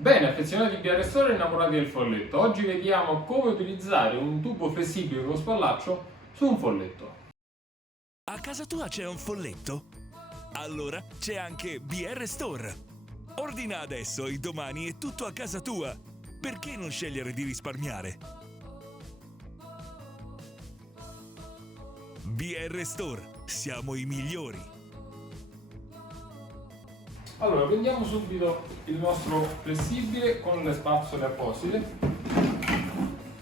Bene, affezionati di BR Store e innamorati del folletto, oggi vediamo come utilizzare un tubo flessibile con spallaccio su un folletto. A casa tua c'è un folletto? Allora c'è anche BR Store. Ordina adesso e domani è tutto a casa tua. Perché non scegliere di risparmiare? BR Store, siamo i migliori. Allora, prendiamo subito il nostro flessibile con le spazzole apposite.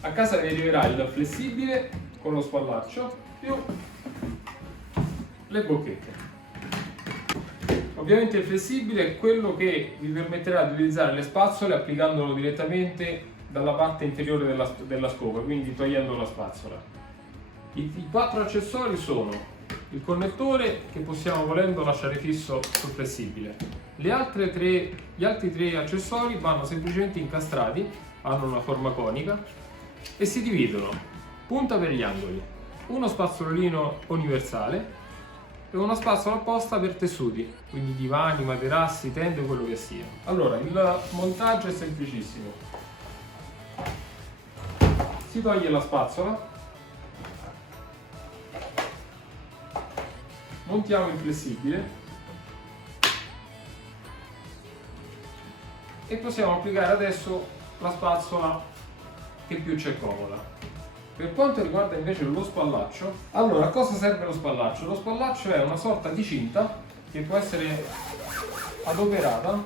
A casa vi arriverà il flessibile con lo spallaccio più le bocchette. Ovviamente il flessibile è quello che vi permetterà di utilizzare le spazzole applicandolo direttamente dalla parte inferiore della scopa, quindi togliendo la spazzola. I 4 accessori sono il connettore che possiamo volendo lasciare fisso sul flessibile. Gli altri 3 accessori vanno semplicemente incastrati, hanno una forma conica e si dividono: punta per gli angoli, uno spazzolino universale e una spazzola apposta per tessuti, quindi divani, materassi, tende, quello che sia. Allora, il montaggio è semplicissimo. Si toglie la spazzola, montiamo il flessibile e possiamo applicare adesso la spazzola che più ci è comoda. Per quanto riguarda invece lo spallaccio, allora a cosa serve lo spallaccio? Lo spallaccio è una sorta di cinta che può essere adoperata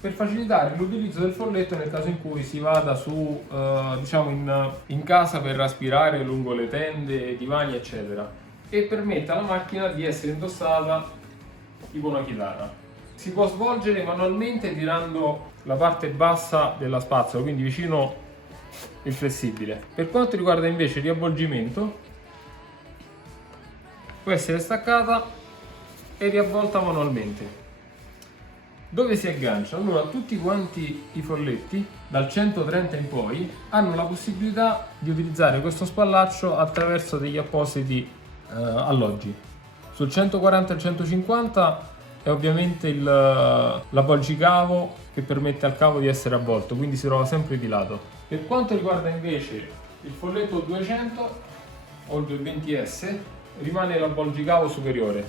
per facilitare l'utilizzo del folletto nel caso in cui si vada su, diciamo in casa per aspirare lungo le tende, divani, eccetera, e permette alla macchina di essere indossata tipo una chitarra. Si può svolgere manualmente tirando la parte bassa della spazzola, quindi vicino il flessibile. Per quanto riguarda invece il riavvolgimento, può essere staccata e riavvolta manualmente. Dove si aggancia? Allora, tutti quanti i folletti dal 130 in poi hanno la possibilità di utilizzare questo spallaccio attraverso degli appositi alloggi. Sul 140 e 150 è ovviamente l'avvolgicavo che permette al cavo di essere avvolto, quindi si trova sempre di lato. Per quanto riguarda invece il folletto 200 o il 220S, rimane l'avvolgicavo superiore,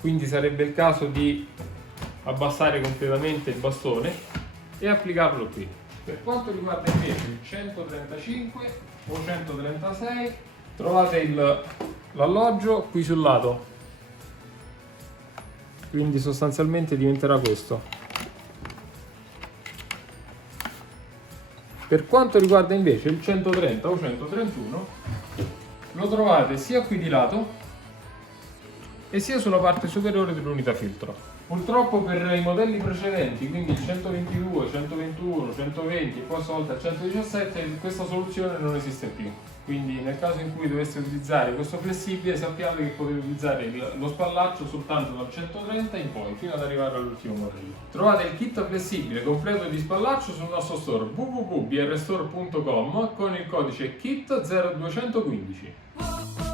quindi sarebbe il caso di abbassare completamente il bastone e applicarlo qui. Per quanto riguarda invece il 135 o 136, trovate l'alloggio qui sul lato, quindi sostanzialmente diventerà questo. Per quanto riguarda invece il 130 o 131, lo trovate sia qui di lato e sia sulla parte superiore dell'unità filtro. Purtroppo per i modelli precedenti, quindi il 122, 121, 120 e poi stavolta il 117, questa soluzione non esiste più. Quindi nel caso in cui doveste utilizzare questo flessibile, sappiate che potete utilizzare lo spallaccio soltanto dal 130 in poi, fino ad arrivare all'ultimo modello. Trovate il kit flessibile completo di spallaccio sul nostro store www.brstore.com con il codice KIT0215.